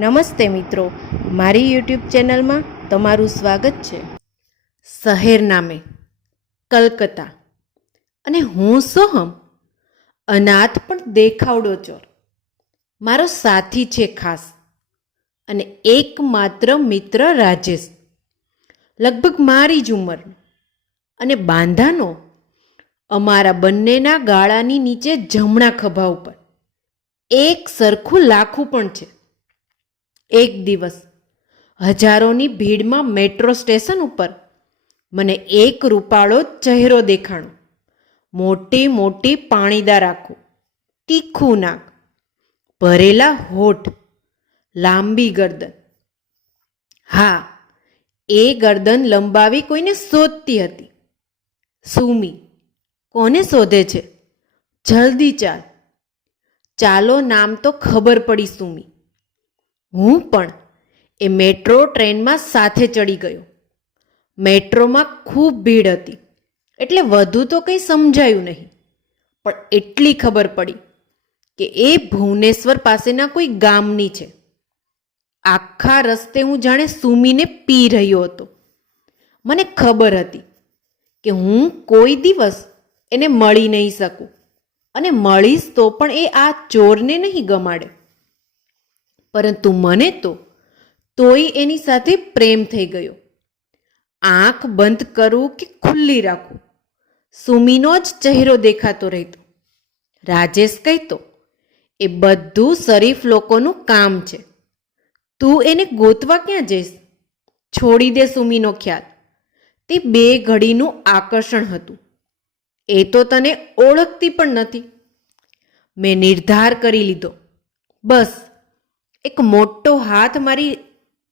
નમસ્તે મિત્રો, મારી યુટ્યુબ ચેનલમાં તમારું સ્વાગત છે. શહેરનામે કલકત્તા. અને હું સોહમ અનાથ પણ દેખાવડો ચોર. મારો સાથી છે ખાસ. અને એકમાત્ર મિત્ર રાજેશ. લગભગ મારી જ ઉંમર. અને બાંધાનો અમારા બંનેના ગાળાની નીચે જમણા ખભા ઉપર. એક સરખું લાખું પણ છે. એક દિવસ. હજારોની ભીડમાં મેટ્રો સ્ટેશન ઉપર. મને એક રૂપાળો ચહેરો દેખાણો. મોટી મોટી પાણીદાર આંખો. તીખું નાક. ભરેલા હોઠ. લાંબી ગરદન. હા, એ ગરદન લંબાવી કોઈને શોધતી હતી. સુમી, કોને શોધે છે? જલ્દી ચાલ. ચાલો નામ તો ખબર પડી સુમી. હું પણ એ મેટ્રો ટ્રેનમાં સાથે ચડી ગયો. મેટ્રોમાં ખૂબ ભીડ હતી. એટલે વધુ તો કંઈ સમજાયું નહીં. પણ એટલી ખબર પડી કે એ ભુવનેશ્વર પાસેના કોઈ ગામની છે. આખા રસ્તે હું જાણે સુમીને પી રહ્યો હતો. મને ખબર હતી કે હું કોઈ દિવસ એને મળી નહીં શકું. અને મળીશ તો પણ એ આ ચોરને નહીં ગમાડે. પરંતુ મને તો, તોય એની સાથે પ્રેમ થઈ ગયો. આંખ બંધ કરું કે ખુલ્લી રાખું? સુમીનો જ ચહેરો દેખાતો રહેતો. રાજેશ કહેતો, એ બધું શરીફ લોકોનું કામ છે. તું એને ગોતવા ક્યાં જઈશ? છોડી દે સુમીનો ખ્યાલ. તે બે ઘડીનું આકર્ષણ હતું. એ તો તને ઓળખતી પણ નથી. મેં નિર્ધાર કરી લીધો. બસ એક મોટો હાથ મારી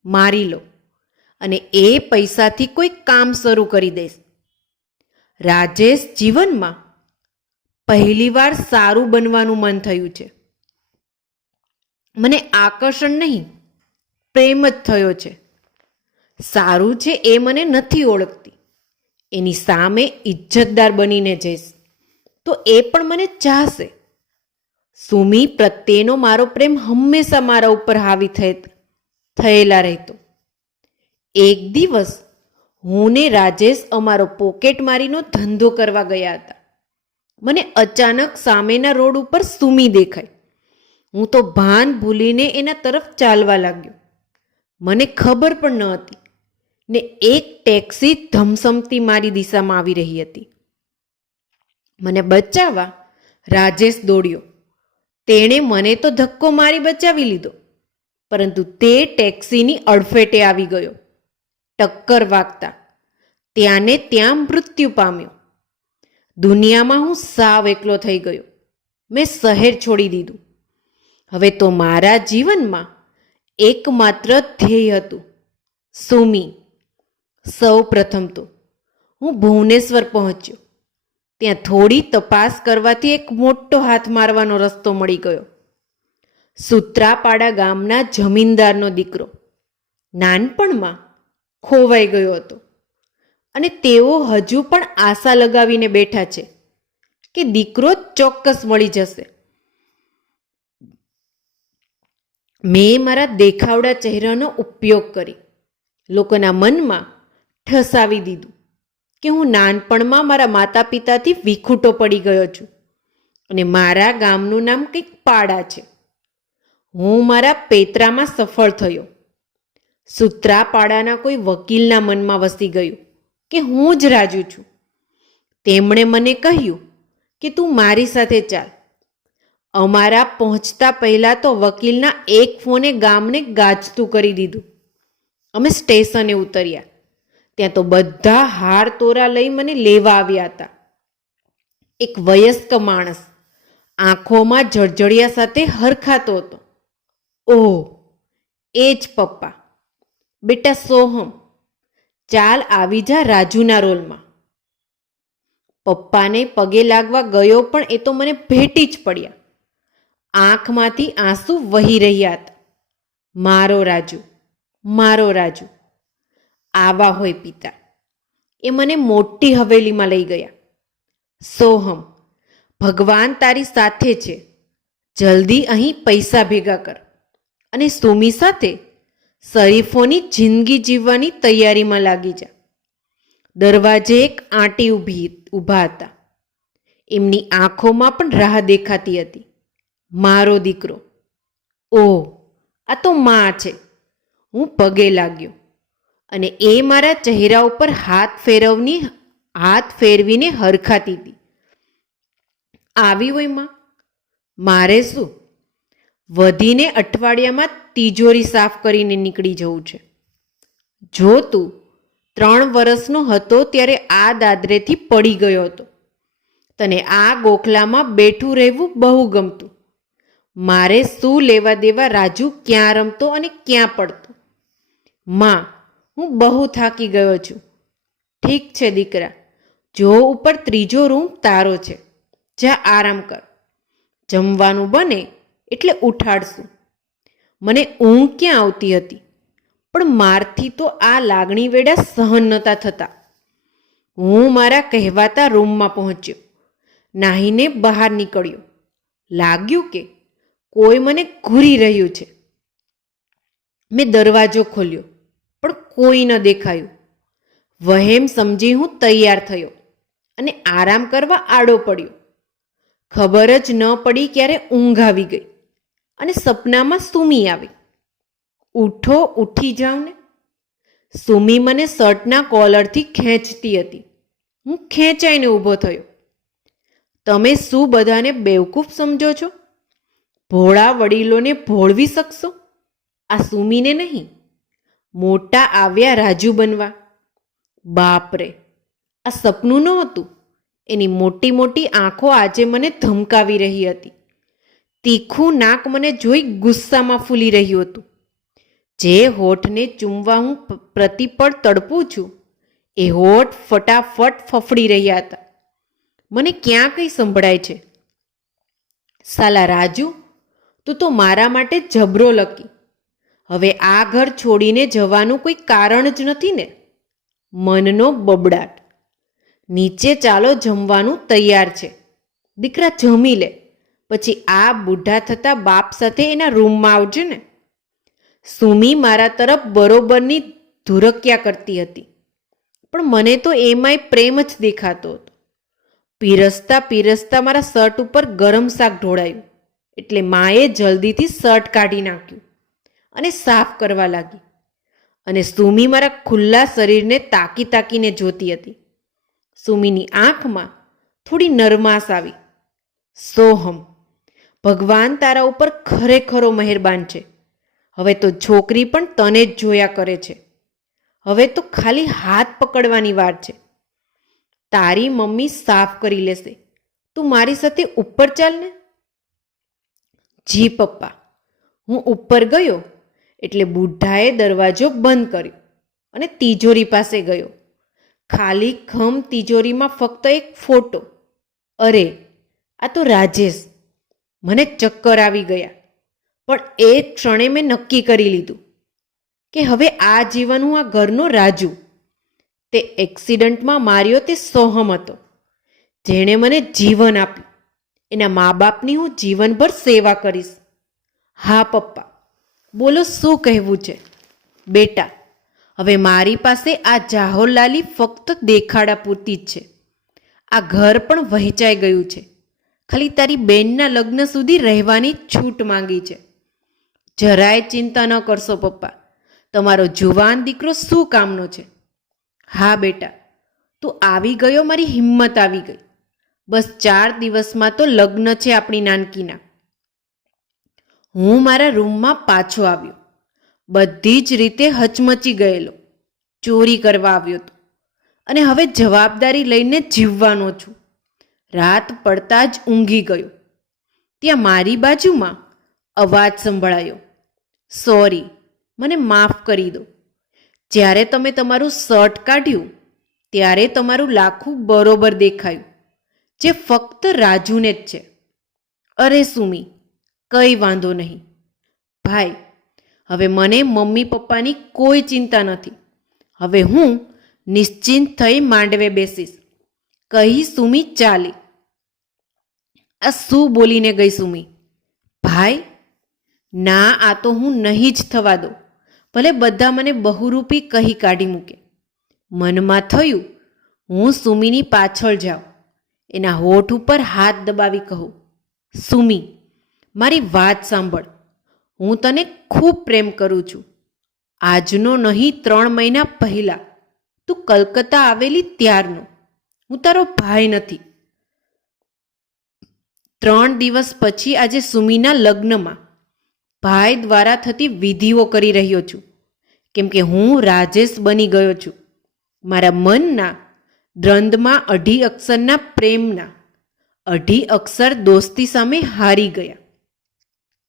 મારી લો અને એ પૈસાથી કોઈ કામ શરૂ કરી દઈશ. રાજેશ જીવનમાં પહેલીવાર સારું બનવાનું મન થયું છે. મને આકર્ષણ નહીં, પ્રેમ જ થયો છે. સારું છે એ મને નથી ઓળખતી. એની સામે ઇજ્જતદાર બનીને જઈશ. તો એ પણ મને ચાહશે. સુમી, પ્રત્યેનો મારો પ્રેમ હંમેશા મારા ઉપર હાવી થયેલા રહેતો. એક દિવસ હું ને રાજેશ અમારો પોકેટ મારીનો ધંધો કરવા ગયા હતા. મને અચાનક સામેના રોડ ઉપર સુમી દેખાય. હું તો ભાન ભૂલીને એના તરફ ચાલવા લાગ્યો. મને ખબર પણ ન હતી ને એક ટેક્સી ધમસમતી મારી દિશામાં આવી રહી હતી. મને બચાવવા રાજેશ દોડ્યો. તેણે મને તો ધક્કો મારી બચાવી લીધો. પરંતુ તે ટેક્સીની અડફેટે આવી ગયો. ટક્કર વાગતા ત્યાંને ત્યાં મૃત્યુ પામ્યો. દુનિયામાં હું સાવ એકલો થઈ ગયો. મેં શહેર છોડી દીધું. હવે તો મારા જીવનમાં એકમાત્ર ધ્યેય હતું સુમી. સૌ પ્રથમ તો હું ભુવનેશ્વર પહોંચ્યો. ત્યાં થોડી તપાસ કરવાથી એક મોટો હાથ મારવાનો રસ્તો મળી ગયો. સૂત્રાપાડા ગામના જમીનદારનો દીકરો નાનપણમાં ખોવાઈ ગયો હતો અને તેઓ હજુ પણ આશા લગાવીને બેઠા છે કે દીકરો ચોક્કસ મળી જશે. મેં મારા દેખાવડા ચહેરાનો ઉપયોગ કરી. લોકોના મનમાં ઠસાવી દીધું. કે હું નાનપણમાં મારા માતા પિતાથી વિખૂટો પડી ગયો છું અને મારા ગામનું નામ કંઈક પાડા છે. હું મારા પેતરામાં સફળ થયો. સૂત્રાપાડાના કોઈ વકીલના મનમાં વસી ગયું કે હું જ રાજુ છું. તેમણે મને કહ્યું કે તું મારી સાથે ચાલ. અમારા પહોંચતા પહેલાં તો વકીલના એક ફોને ગામને ગાજતું કરી દીધું. અમે સ્ટેશને ઉતર્યા. ત્યાં તો બધા હાર તોરા લઈ મને લેવા આવ્યા હતા. એક વયસ્ક માણસ આંખોમાં જળજળિયા સાથે હરખાતો હતો. ઓહ, એ જ પપ્પા. બેટા સોહમ, ચાલ આવી જા રાજુના રોલમાં. પપ્પાને પગે લાગવા ગયો પણ એ તો મને ભેટી જ પડ્યા. આંખમાંથી આંસુ વહી રહ્યા હતા. મારો રાજુ મારો રાજુ આવા હોય પિતા. એ મને મોટી હવેલીમાં લઈ ગયા. સોહમ, ભગવાન તારી સાથે છે. જલ્દી અહીં પૈસા ભેગા કર. અને સુમી સાથે શરીફોની જિંદગી જીવવાની તૈયારીમાં લાગી જા. દરવાજે એક આંટી ઊભી, ઊભા હતા. એમની આંખોમાં પણ રાહ દેખાતી હતી. મારો દીકરો. ઓહ, આ તો માં છે. હું પગે લાગ્યો. અને એ મારા ચહેરા ઉપર હાથ ફેરવની, હાથ ફેરવીને હરખાતી હતી. આવી હોયમાં, મારે શું? વધીને અઠવાડિયામાં તિજોરી સાફ કરીને નીકળી જવું છે. જો તું ત્રણ વર્ષનો હતો ત્યારે આ દાદરેથી પડી ગયો હતો. તને આ ગોખલામાં બેઠું રહેવું બહુ ગમતું. મારે શું લેવા દેવા રાજુ ક્યાં રમતો અને ક્યાં પડતો? માં હું બહુ થાકી ગયો છું. ઠીક છે, દીકરા. જો ઉપર ત્રીજો રૂમ તારો છે. જા, આરામ કર. જમવાનું બને એટલે ઉઠાડશું. મને ઊંઘ ક્યાં આવતી હતી? પણ મારથી તો આ લાગણી વેડા સહન નહોતા થતા. હું મારા કહેવાતા રૂમમાં પહોંચ્યો. નાહીને બહાર નીકળ્યો. લાગ્યું કે કોઈ મને ઘૂરી રહ્યું છે. મેં દરવાજો ખોલ્યો. પણ કોઈ ન દેખાયું. વહેમ સમજી હું તૈયાર થયો અને આરામ કરવા આડો પડ્યો. ખબર જ ન પડી ક્યારે ઊંઘ આવી ગઈ અને સપનામાં સુમી આવી. ઉઠો, ઉઠી જાવ ને. સુમી મને શર્ટના કોલરથી ખેંચતી હતી. હું ખેંચાઈને ઊભો થયો. તમે શું બધાને બેવકૂફ સમજો છો? ભોળા વડીલોને ભોળવી શકશો? આ સુમીને નહીં. મોટા આવ્યા રાજુ બનવા. બાપરે, આ સપનું નહોતું. એની મોટી મોટી આંખો આજે મને ધમકાવી રહી હતી. તીખું નાક મને જોઈ ગુસ્સામાં ફૂલી રહ્યું હતું. જે હોઠને ચૂમવા હું પ્રતિપળ તડપું છું, એ હોઠ ફટાફટ ફફડી રહ્યા હતા. મને ક્યાં કંઈ સંભળાય છે? સાલા રાજુ, તું તો મારા માટે જબરો લકી. હવે આ ઘર છોડીને જવાનું કોઈ કારણ જ નથી ને? મનનો બબડાટ. નીચે ચાલો જમવાનું તૈયાર છે. દીકરા જમી લે. પછી આ બુઢા થતા બાપ સાથે એના રૂમમાં આવજે ને. સુમી મારા તરફ બરોબરની ધુરક્યા કરતી હતી. પણ મને તો એમાંય પ્રેમ જ દેખાતો હતો. પીરસતા પીરસતા મારા શર્ટ ઉપર ગરમ શાક ઢોળાયું. એટલે માએ જલ્દીથી શર્ટ કાઢી નાખ્યું. અને સાફ કરવા લાગી. અને સુમી મારા ખુલ્લા શરીરને તાકી તાકીને જોતી હતી. સુમીની આંખમાં થોડી નરમાશ આવી. સોહમ, ભગવાન તારા ઉપર ખરેખરો મહેરબાન છે. હવે તો છોકરી પણ તને જ જોયા કરે છે. હવે તો ખાલી હાથ પકડવાની વાર છે. તારી મમ્મી સાફ કરી લેશે. તું મારી સાથે ઉપર ચાલને જી પપ્પા, હું ઉપર ગયો એટલે બુઢાએ દરવાજો બંધ કર્યો અને તિજોરી પાસે ગયો. ખાલી ખમ તિજોરીમાં ફક્ત એક ફોટો. અરે, આ તો રાજેશ. મને ચક્કર આવી ગયા. પણ એ ક્ષણે મેં નક્કી કરી લીધું કે હવે આ જીવન હું આ ઘરનો રાજુ. તે એક્સિડન્ટમાં માર્યો તે સોહમ હતો. જેણે મને જીવન આપ્યું. એના મા બાપની હું જીવનભર સેવા કરીશ. હા, પપ્પા. બોલો, શું કહેવું છે? બેટા, હવે મારી પાસે આ જાહોલાલી ફક્ત દેખાડા પૂરતી જ છે. આ ઘર પણ વહેંચાઈ ગયું છે. ખાલી તારી બેનના લગ્ન સુધી રહેવાની છૂટ માંગી છે. જરાય ચિંતા ન કરશો, પપ્પા. તમારો જુવાન દીકરો શું કામનો છે? હા, બેટા. તું આવી ગયો, મારી હિંમત આવી ગઈ. બસ ચાર દિવસમાં તો લગ્ન છે આપણી નાનકીના. હું મારા રૂમમાં પાછો આવ્યો. બધી જ રીતે હચમચી ગયેલો. ચોરી કરવા આવ્યો હતો અને હવે જવાબદારી લઈને જીવવાનો છું. રાત પડતા જ ઊંઘી ગયો. ત્યાં મારી બાજુમાં અવાજ સંભળાયો. સોરી, મને માફ કરી દો. જ્યારે તમે તમારું શર્ટ કાઢ્યું, ત્યારે તમારું લાખું બરોબર દેખાયું, જે ફક્ત રાજુને જ છે. અરે સુમી કંઈ વાંધો નહીં. ભાઈ, હવે મને મમ્મી પપ્પાની કોઈ ચિંતા નથી. હવે હું નિશ્ચિંત થઈ માંડવે બેસીશ. કહી સુમી ચાલી. આ શું બોલીને ગઈ સુમી? ભાઈ, ના, આ તો હું નહીં જ થવા દઉં. ભલે બધા મને બહુરૂપી કહી કાઢી મૂકે. મનમાં થયું, હું સુમીની પાછળ જાઉં. એના હોઠ ઉપર હાથ દબાવી કહું. સુમી મારી વાત સાંભળ. હું તને ખૂબ પ્રેમ કરું છું. આજનો નહીં, ત્રણ મહિના પહેલાં. તું કલકત્તા આવેલી ત્યારનો. હું તારો ભાઈ નથી. ત્રણ દિવસ પછી આજે સુમીના લગ્નમાં. ભાઈ દ્વારા થતી વિધિઓ કરી રહ્યો છું. કેમ કે હું રાજેશ બની ગયો છું. મારા મનના દ્રંદમાં અઢી અક્ષરના પ્રેમના, અઢી અક્ષર દોસ્તી સામે હારી ગયા.